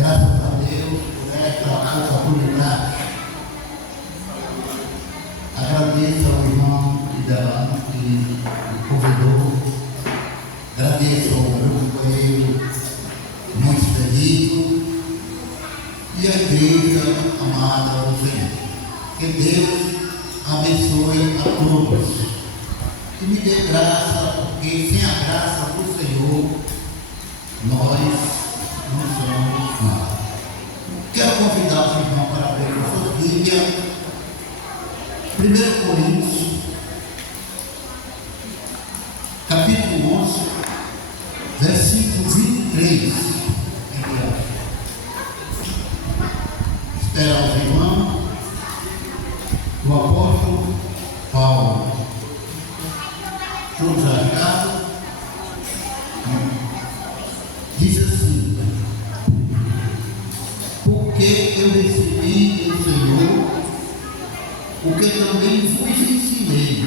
Graças a Deus por esta oportunidade. Agradeço ao irmão Idelano que me convidou. Agradeço ao meu companheiro irmão Expedito e à igreja amada do Senhor. Que Deus abençoe a todos e me dê graça, porque sem a graça do Senhor nós não somos nada. Quero convidar os irmãos para abrir a sua Bíblia, 1 Coríntios, capítulo 11, versículo 23. Espera os irmãos do apóstolo Paulo. José Ricardo diz assim: porque eu recebi do Senhor o que também vos ensinei,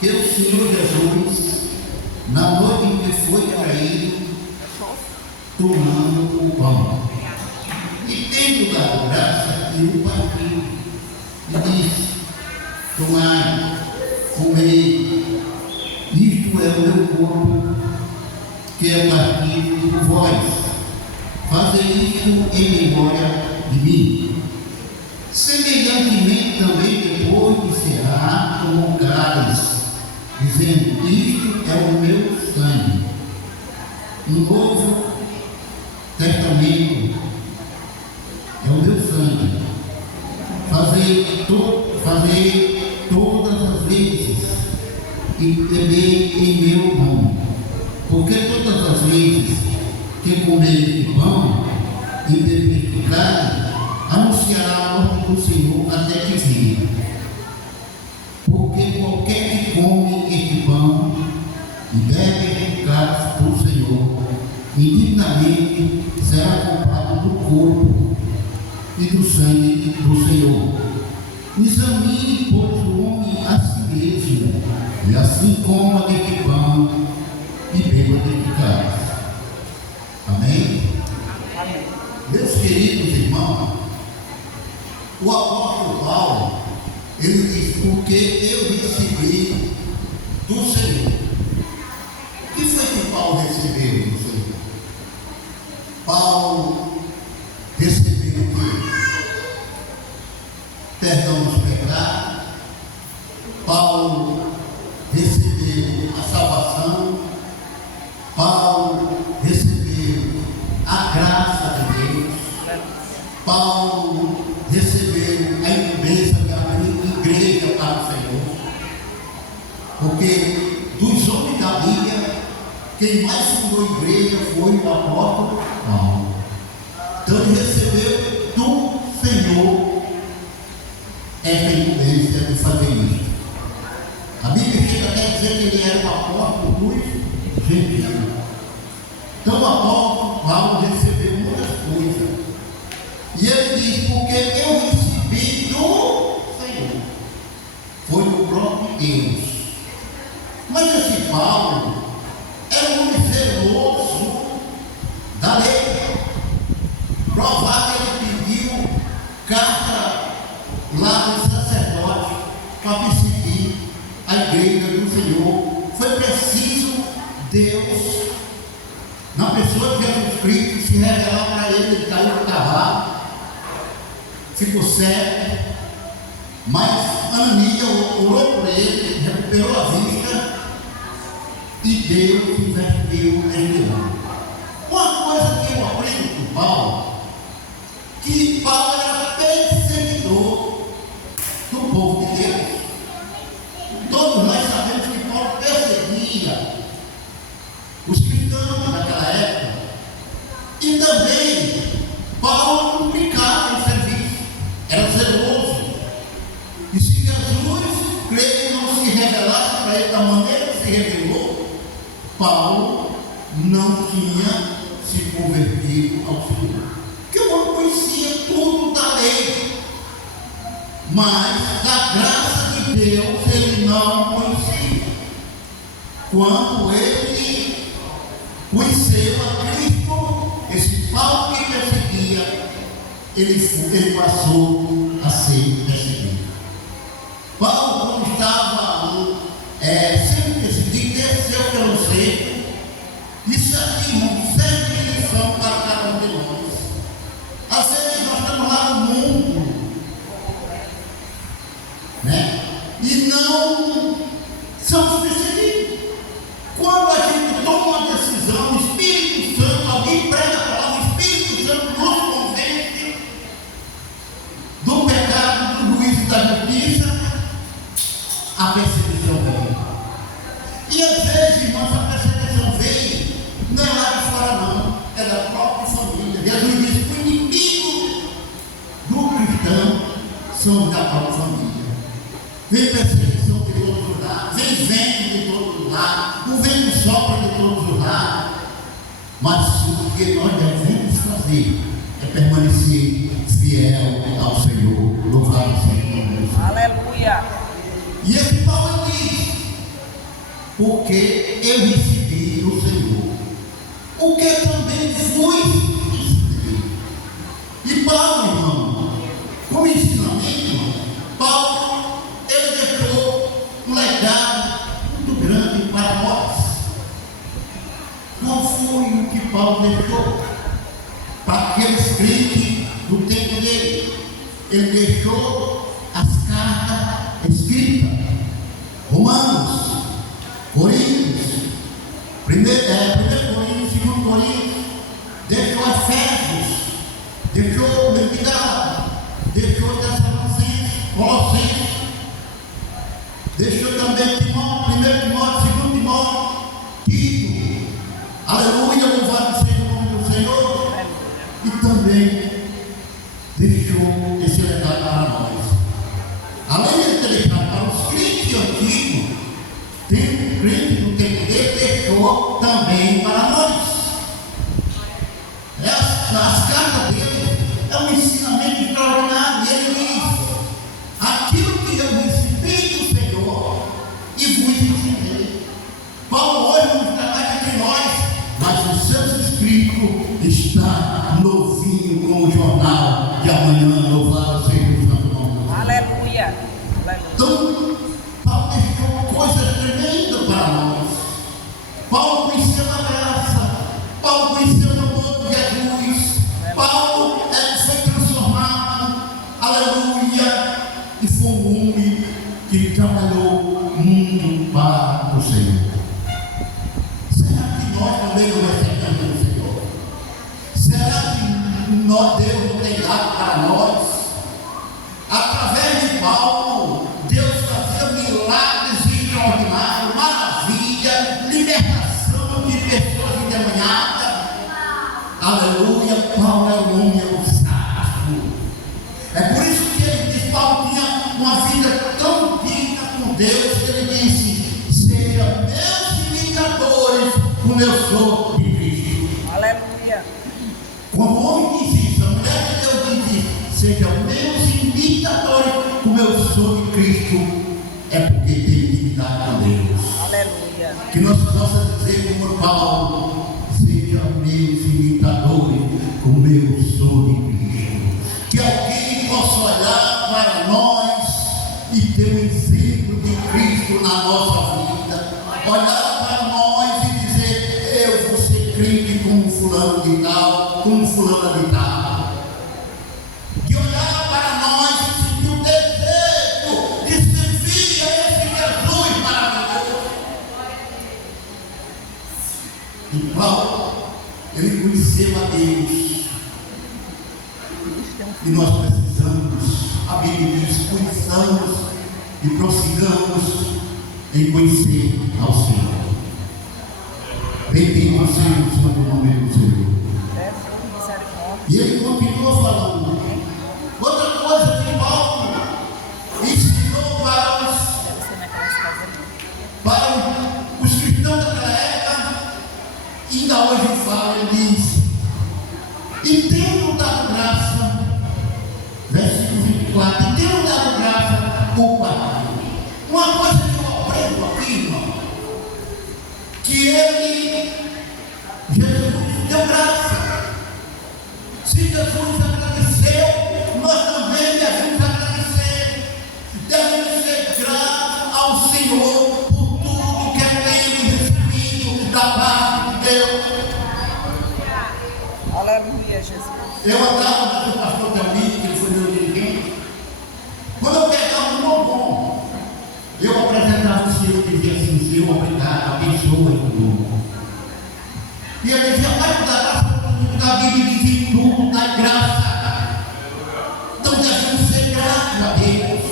que o Senhor Jesus, na noite em que foi traído, tomando o pão, e tendo dado graça, e o partiu, e disse: tomai, comei, isto é o meu corpo, que é partido por vós. Fazei isto em memória de mim. Semelhantemente também depois de cear, tomou cálice, dizendo: isto é o meu sangue, um novo testamento, é o meu sangue. Fazei todas as vezes e bebei em meu nome, porque todas as vezes que comer pão e beber carne, anunciará a morte do Senhor até que venha. Porque qualquer que come este pão e bebe o cálice do Senhor, indignamente será culpado do corpo e do sangue do Senhor. Examine, pois, o homem a si mesmo, e assim coma deste pão e beba deste cálice. Amém? Amém? Meus queridos irmãos, o apóstolo Paulo, ele diz: porque eu recebi do Senhor. O que foi que Paulo recebeu do Senhor? Paulo recebeu o quê? Perdão dos pecados. Paulo recebeu a salvação. Paulo recebeu a graça de Deus. Paulo recebeu a incumbência de abrir igreja para o Senhor. Porque dos homens da Bíblia, quem mais fundou igreja foi o apóstolo Paulo. Então ele recebeu do Senhor essa incumbência de fazer isso. A Bíblia chega até a dizer que ele era o apóstolo dos gentios. Então o apóstolo Paulo recebeu muitas coisas. E ele diz: porque eu recebi do Senhor. Foi do próprio Deus. Mas esse Paulo era um homem zeloso da lei. Provar que ele pediu carta lá do sacerdote para perseguir a igreja do Senhor. Foi preciso Deus, na pessoa de Jesus Cristo, se revelar para ele. Ele caiu no cavalo, ficou cego, mas Ananias orou por ele, recuperou a vista e Deus investiu nele. Uma coisa que eu aprendo com Paulo, que Paulo era perseguidor do povo de Deus. Todos nós sabemos que Paulo perseguia os cristãos naquela época. E também Paulo complicava o serviço, era zeloso. E se Jesus, creio, não se revelasse para ele da maneira que se revelou, Paulo não tinha se convertido ao Senhor. Porque o homem conhecia tudo da lei, mas da graça de Deus ele não conhecia. Quando ele conheceu a Cristo, esse Paulo ele passou a ser perseguido. Paulo, quando estava sendo perseguido, desceu pelo cerco. Isso aqui, irmão, serve de lição para cada um de nós. Às vezes nós estamos lá no mundo, né? E não somos perseguidos. Quando a gente toma uma decisão, o Espírito Santo, alguém prega a palavra, o Espírito Santo nos convence do pecado, do juízo e da justiça, a perseguição vem. E às vezes, irmãos, a perseguição vem, não é lá de fora não, é da própria família. Jesus diz que o inimigo do cristão são da própria família. Vem perseguição de todos os lados, vem vento de todos os lados, o vento sopra de todos os lados. Mas o que nós devemos fazer é permanecer fiel ao Senhor. Louvado seja o nome. Aleluia. E esse Paulo diz: porque eu recebi do Senhor o que também fui recebido. E Paulo, irmão, como ensinamento, Paulo, ele deixou um legado muito grande para nós. Qual foi o que Paulo deixou para aqueles crentes do tempo dele? Ele deixou as cartas escritas, Romanos, Coríntios, 1 Coríntios, 2 Coríntios, deixou Efésios, deixou Levítico, deixou Tessalonicenses, Colossenses, deixou também Timóteo, 1 Timóteo, 2 Timóteo, Tito, aleluia, louvado seja o nome do Senhor, e também deixou esse legado para nós. Além de ter deixado para os crentes antigos, tem um crente do tempo dele, deixou também para nós. As cartas dele é um ensinamento extraordinário. Ele diz: aquilo que eu recebi do Senhor e vos ensinei. Paulo hoje não está mais entre nós, mas os seus escritos estão novinho como o jornal de amanhã. Louvado seja o santo nome. Aleluia. Então, Paulo deixou coisas tremendas para nós. Paulo conheceu a graça, Paulo conheceu o amor de Jesus, Paulo foi transformado, aleluia, e foi um homem que trabalhou muito para o Senhor. Será que nós também não recebemos o Senhor? Será que Deus não tem dado para nós? Através de Paulo, Deus fazia milagres extraordinários, maravilha, libertação de pessoas endemoniadas. Aleluia, Paulo é um homem ousado. É por isso que ele diz: Paulo tinha uma vida tão digna com Deus, que ele disse: sejam meus imitadores, como eu sou de Cristo. Aleluia. Quando o homem diz isso, a mulher de Deus diz: sejam meus imitadores, como eu sou de Cristo, é porque tem intimidade com Deus. Aleluia. Que nós possamos dizer como Paulo: sejam meus imitadores, como eu sou de Cristo. Que alguém possa olhar para nós e ter um exemplo de Cristo na nossa vida. Olhar para nós e dizer: eu vou ser crente como fulano de tal, como fulana de tal. De olhar para nós e sentir o desejo de servir a esse Jesus maravilhoso. E Paulo, ele conheceu a Deus. E nós precisamos, a Bíblia diz: conheçamos e prossigamos em conhecer ao Senhor. Bendito seja o Senhor, o nome do Senhor. E ele continua falando. Outra coisa que Paulo ensinou para os cristãos daquela época, e ainda hoje fala, ele diz: e tendo dado graça, versículo 24, e tendo dado graça por Pai. Uma coisa que eu aprendo aqui, irmão, que Jesus deu graça. Se Jesus agradeceu nós também devemos agradecer, devemos ser gratos ao Senhor por tudo que temos recebido da parte de Deus. Aleluia, Jesus. Eu andava com o pastor Davi, que ele foi meu dirigente. Quando eu pegava um bombom, eu apresentava o Senhor e dizia assim: Senhor, obrigado, abençoa o bombom. E ele dizia: Pai, da graça, da Bíblia diz tudo, da graça. Então devemos ser gratos a Deus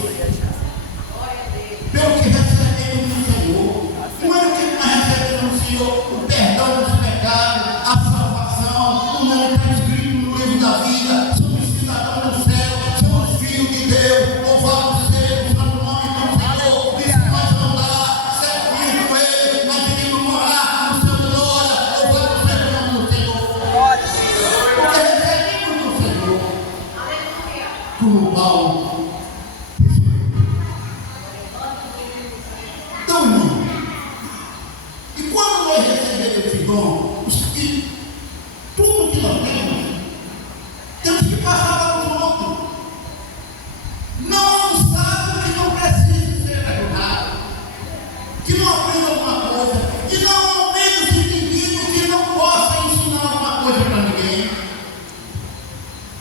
pelo que recebemos do Senhor. Não é o que nós recebemos do Senhor: o perdão dos pecados, a salvação, o nome está escrito no livro da vida. Somos cidadãos do céu, somos filhos de Deus. Louvado seja o santo nome do Senhor. E se nós andar servindo com Ele, nós iremos morar no seu glória. Louvado seja o nome do Senhor. Porque recebemos do Senhor, como Paulo. Então, irmão, e quando nós recebemos esse dom, tudo que nós temos que passar para os outros. Não há um sábio que não precise ser ajudado, que não aprenda alguma coisa, e não há um menos indivíduo que não possa ensinar alguma coisa para ninguém.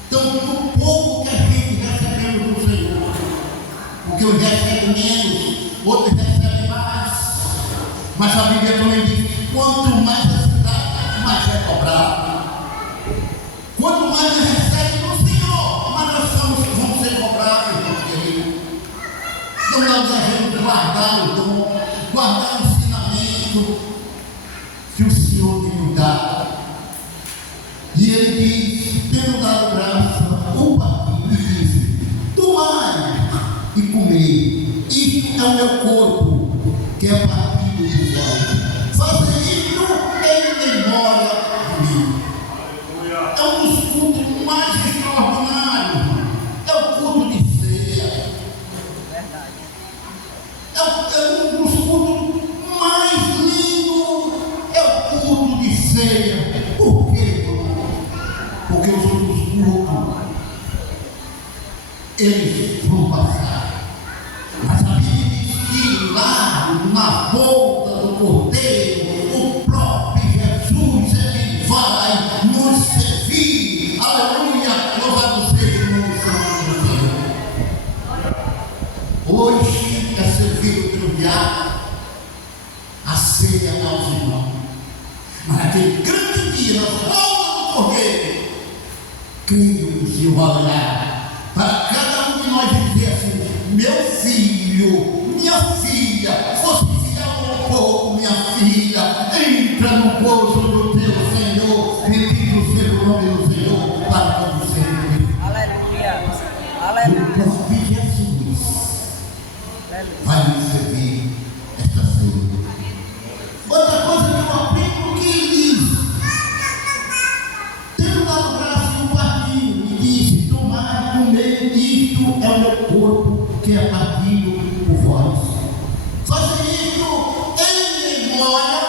Então, o pouco que a gente recebemos do Senhor, porque uns recebem menos, outros recebem mais, mas a Bíblia também diz: quanto mais a cidade, mais é cobrado. Quanto mais nós recebemos do Senhor, mais nós vamos ser cobrados, irmão querido. Então nós devemos guardar o dom, guardar o ensinamento que o Senhor tem nos dado. E Ele diz, tendo dado graça, o partiu e disse: tomai e comei, isto é o meu corpo, que é partido por vós. Fazer isto em memória de mim. É um dos cultos mais extraordinários. É o culto de ceia. Verdade. É um dos cultos mais lindos. É o culto de ceia. Por quê, irmão? Porque os outros cultos, eles vão passar. Mas a Bíblia diz que lá na boca do Cordeiro, o próprio Jesus, ele vai nos servir. Aleluia! Louvado seja o nome do Senhor. Hoje é servido pelo diabo a ceia aos irmãos. Mas naquele grande dia, na volta do Cordeiro, creio que o Senhor vai olhar para cada um de nós e dizer assim: meu filho, minha filha, fosse fiel um pouco, minha filha, entra no poço do teu Senhor, bendito seja o nome do Senhor para todo sempre. Aleluia. E o Aleluia. próprio Jesus vai nos servir esta ceia. Outra coisa que eu aprendo que ele diz: tendo dado graça e o partido, e disse: tomai, comer, isto é o meu corpo, que é partido por vós. Fazer isto em memória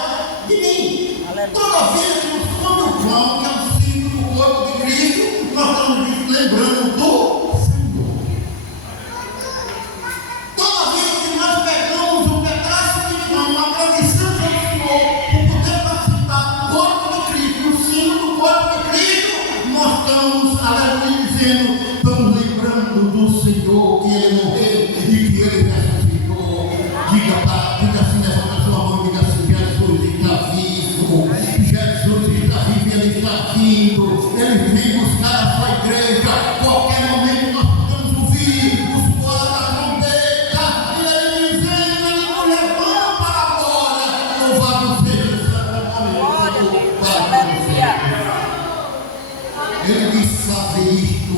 de mim. Aleluia. Toda vez que nós comemos o pão, que é o símbolo do corpo de Cristo, nós estamos lembrando do Senhor. Toda vez que nós pegamos um pedaço de pão, agradecemos ao Senhor por poder participar do corpo de Cristo, o símbolo do corpo de Cristo, nós estamos, aleluia, dizendo: estamos lembrando do Senhor, que Ele morreu e que Ele ressuscitou. Diga assim, levanta a sua mão e diga assim: Jesus está vivo, Jesus está vivo, Ele está vindo, Ele vem buscar a sua igreja. Qualquer momento nós podemos ouvir os voos da trombeta e Ele dizendo: Ele nos levou para a glória. Louvado seja o santo nome Glória a do Deus. Pai. Aleluia. Ele diz: fazer isto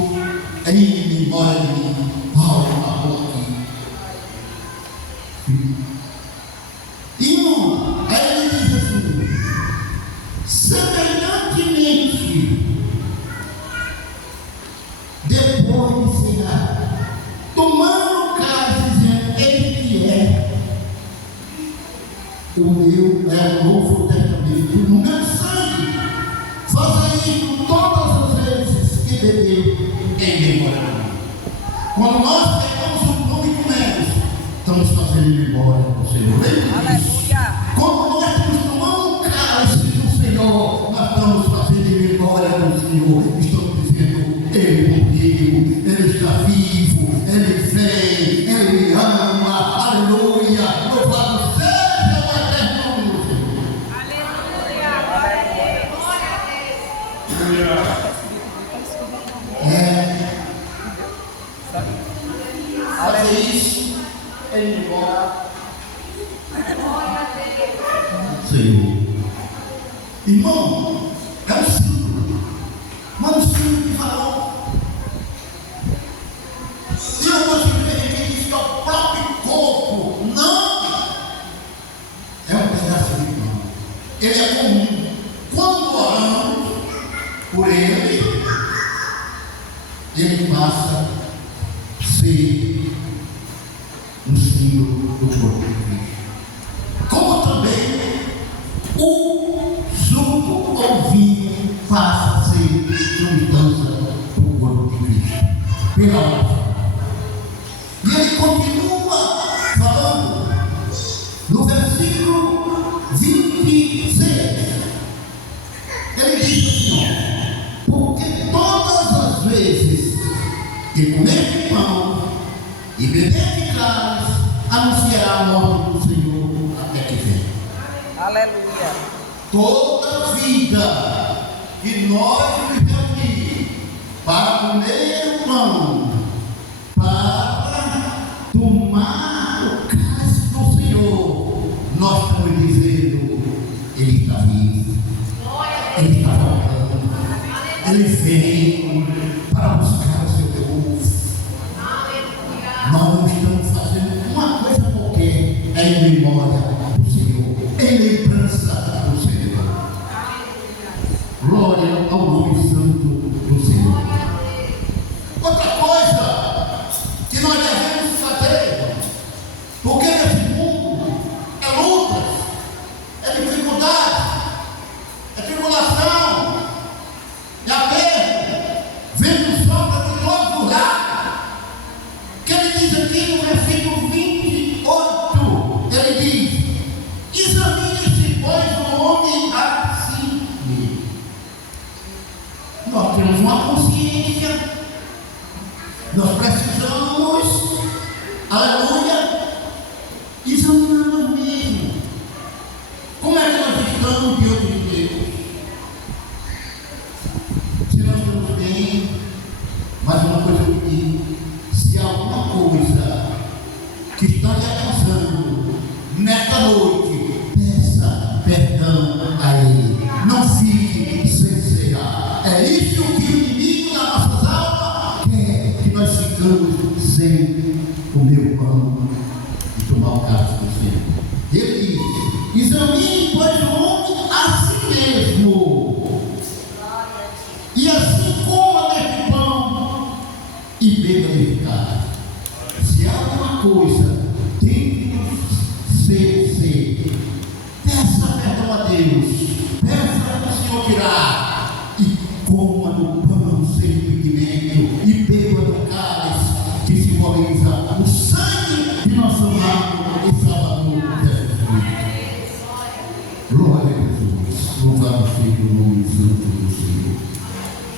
em memória de mim. Paulo falou aqui. E aí ele diz assim: semelhantemente, depois de cear, tomando o cálice, dizendo: este é o meu, é o Novo Testamento, no meu sangue. Faça isso todas as vezes que beber em memória de mim. Quando nós pegamos o pão e comemos, estamos fazendo ele embora para o Senhor. Aleluia. Quando nós estamos tomando um cálice do Senhor, nós estamos fazendo ele embora para o Senhor. Estamos dizendo, Ele morreu, Ele está vivo, Ele vem, Ele me ama, aleluia, louvado seja o eterno nome do Senhor. Fazer isso, Ele ir embora. Senhor, irmão, é um símbolo, mas um símbolo de valor. E eu vou te dizer que isso é o próprio corpo, não é um pedaço de pão. Ele é comum. Quando oramos por ele, ele passa a ser um símbolo do corpo de Cristo. Como também o suco ou vinho passa a ser substância do corpo de Cristo. Pela oração. E ele continua falando no versículo 26. Ele diz assim: porque todas as vezes que comer de pão e beber de cálice, anunciará a morte do Senhor até que venha. Aleluia. Toda vida que nós nos reunimos para comer o pão, para tomar o cálice do Senhor, nós estamos dizendo: Ele está vivo, Ele está voltando, Ele vem para buscar o seu povo. Nós não estamos fazendo uma coisa qualquer, é em memória do Senhor, em lembrança do Senhor. Glória ao nome santo do Senhor. Outra coisa que nós devemos fazer, porque nesse mundo é lutas, é dificuldade, é tribulação, é aperto, vento sopra de todos os lados. Que ele diz aqui no versículo 28, ele diz: examine-se, pois, o homem a si mesmo. Nós temos uma consciência, nós precisamos, aleluia, examinar nós mesmos. Como é que nós estamos diante de Deus? Se nós estamos bem, mas uma coisa eu digo: se há alguma coisa que está lhe acusando nesta noite, peça perdão a Ele. Não fique sem cear. É isso que o inimigo das nossas almas quer, que nós ficamos sem comer o pão e tomar o cálice do Senhor. Ele diz: examine, pois, o homem a si mesmo, e assim coma deste pão e beba deste cálice. Se há alguma coisa dentro de você, peça perdão a Deus, peça para o Senhor tirar, e coma do pão sem impedimento e beba do cálice que simboliza o sangue de nosso amado e Salvador Jesus Cristo. Glória a Jesus, louvado seja o nome santo do Senhor.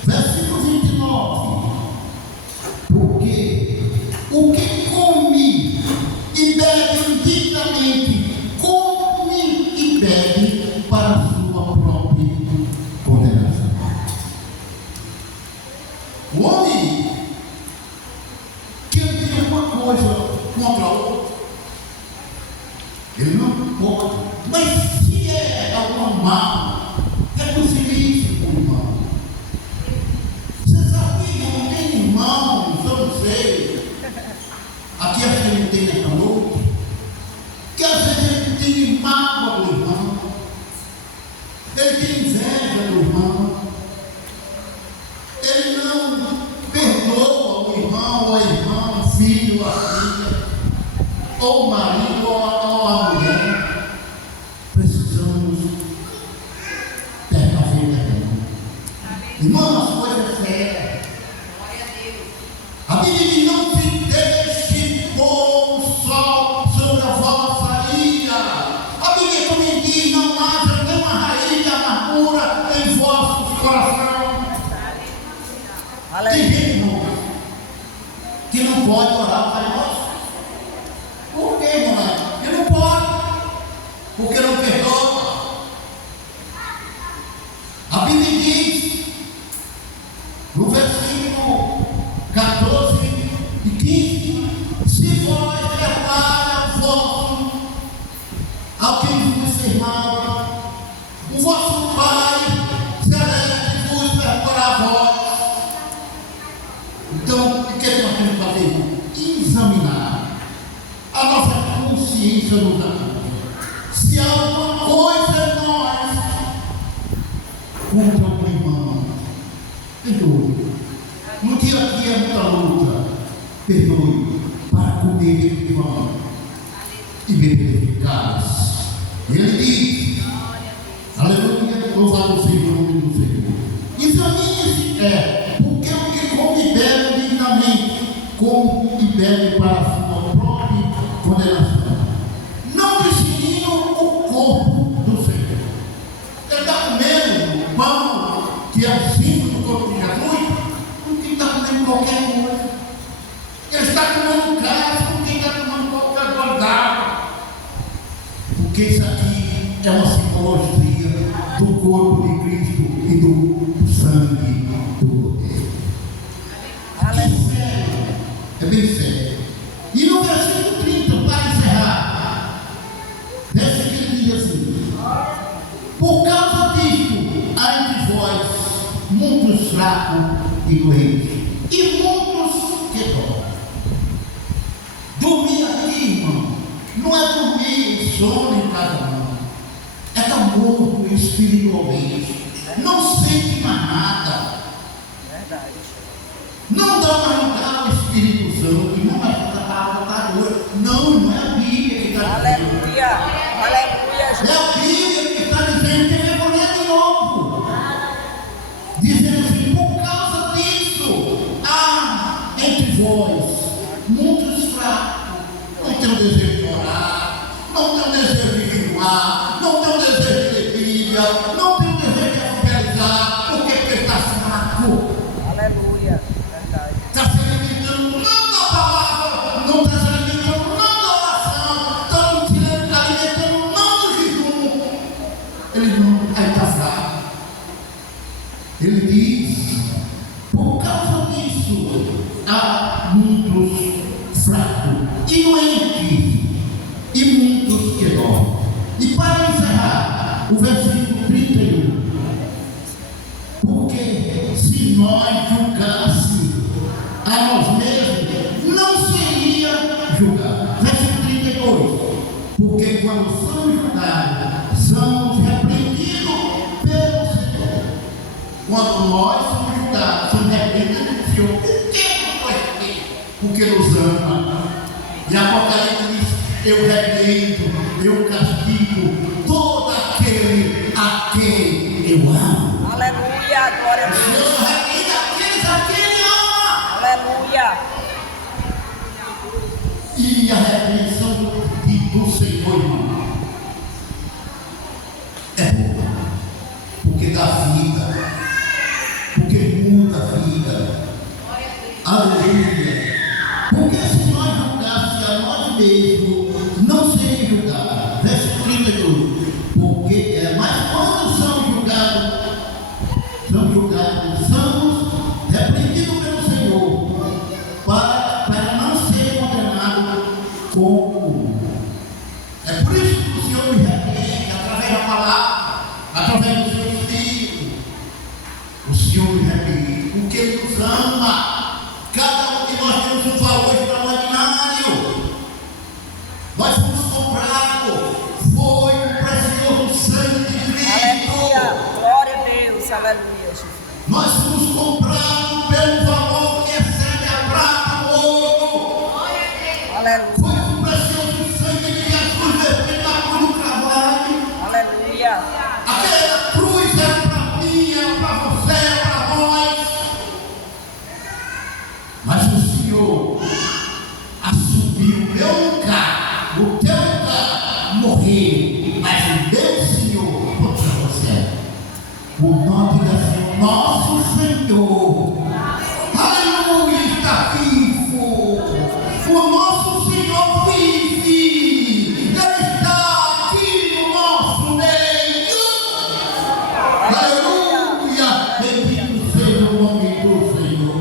Versículo 29. Porque o que come e bebe indignamente, come e bebe para a sua própria condenação. O homem que tem alguma coisa contra o outro, ele não pode, mas se é algum mal, reconcilie-se com o irmão. Você sabia que não tem irmão, eu não sei, aqui a gente não tem nessa noite, que às vezes ele tem mágoa do irmão, ele tem inveja do irmão, ele não perdoa o irmão ou a irmã, o filho ou a filha, ou o marido ou a mulher. Precisamos ter a vida. Irmão, as coisas sérias. A Bíblia diz: não se Tem gente, irmão, que não pode orar o Pai Nosso. Por quê, irmão? Ele não pode, porque não perdoa. A Bíblia diz, no versículo 14 e 15, se vós perdoar ao que vos irmão, o vosso Pai celeste vos perdoará a vós. Então, o que nós temos que fazer? Examinar a nossa consciência no caminho. Se há alguma coisa em nós contra o irmão, perdoe. No dia a dia é muita luta, perdoe para comer de pão e beber de cálice. Ele diz, aleluia, louvado seja o nome do Senhor. Examine-se, porque o que come e bebe dignamente, come e bebe para a sua própria condenação, não discernindo o corpo do Senhor. Ele está comendo o pão, que é o símbolo do corpo de Jesus, porque está comendo qualquer coisa. Ele está comendo carne, porque está comendo qualquer coisa d'água. Porque isso aqui é uma simbologia do corpo de Cristo e do sangue do Cordeiro. Que sério, é bem sério. E no versículo 30, para encerrar, versículo diz assim: por causa disto, há entre vós muitos fracos e doentes, e muitos que dormem. Dormir aqui, irmão, não é dormir sono em cada um, é estar morto espiritualmente, não sente mais nada, Verdade. não dá mais lugar ao Espírito Santo, não vai botar dor. Não é a Bíblia que está dizendo. Aleluia. Aleluia, É Jesus. a Bíblia que está dizendo, que é mulher de novo, dizendo assim: por causa disso, há entre vós muitos fracos, não tem o desejo de orar, não tem o desejo de jejuar, não tem o desejo de ler Bíblia, não tem o desejo de evangelizar, porque está fraco, Aleluia. Verdade. está se alimentando não da palavra, não está se alimentando não da oração, está se alimentando não do jejum. Ele não, aí está fraco. Ele diz: por causa disso, há muitos fracos e doentes, e muitos que dormem. E para encerrar, o versículo 31, porque se nós julgássemos a nós mesmos, não seria julgado. Versículo 32, porque quando somos julgados, somos repreendidos pelo Senhor. Quando nós somos julgados, somos repreendidos pelo Senhor. Por que não foi assim? Porque nos ama. E Apocalipse diz: eu repreendo, eu castigo todo aquele a quem eu amo. Aleluia. Glória a O Deus. Senhor só repreende aqueles a quem ele ama. Aleluia. E a repreensão do Senhor, irmão, é boa, porque dá vida, porque muda a vida. Aleluia. Porque se nós julgássemos a nós mesmos, não seria julgado. Verso 32. Porque mas quando somos julgados, somos repreendidos pelo Senhor, para não ser condenados com o mundo. É por isso que o Senhor nos repreende através da palavra, através do seu Espírito. O Senhor nos repreende porque Ele nos ama. Cada um de nós temos um valor extraordinário. Nós fomos comprados, foi o precioso sangue de Aleluia. Cristo. Glória a Deus. Aleluia, Jesus. Nós fomos comprados pelo valor que excede a prata, o ouro. Aleluia. Foi o precioso sangue de Jesus vertido na cruz do Calvário. Aleluia. Aquela cruz era para mim, era para você, era para nós. Mas o Senhor assumiu o meu lugar, o teu lugar, morreu. Mas o meu Senhor, contra você, o nome da Senhor, nosso Senhor, o nome do Senhor.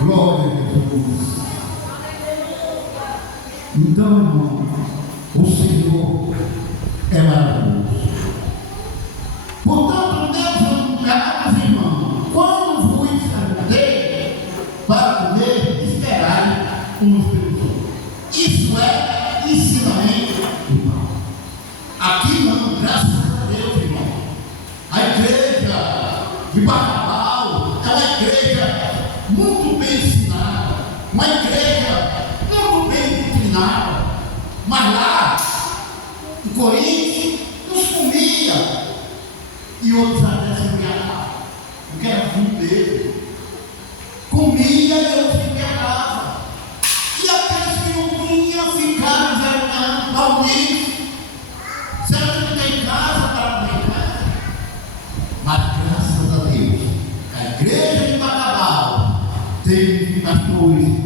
Glória a Jesus. Então, irmão, o Senhor é maravilhoso. Portanto, Deus, amados irmãos, quando vos perguntei para comer, esperai uns pelos outros. Isso é ensinamento, irmão. Aqui não, graças a Deus, irmão. A igreja de Bacabal é uma igreja muito bem ensinada, uma igreja muito bem doutrinada. Mas lá, em Coríntios, nos comia e outros até se embriagavam, porque era filho dele. Comia e outros se embriagavam. E aqueles que não tinham ficaram envergonhados, malditos. Será que não tem casa para comer em casa? Mas graças a Deus, a igreja de Bacabal tem pastores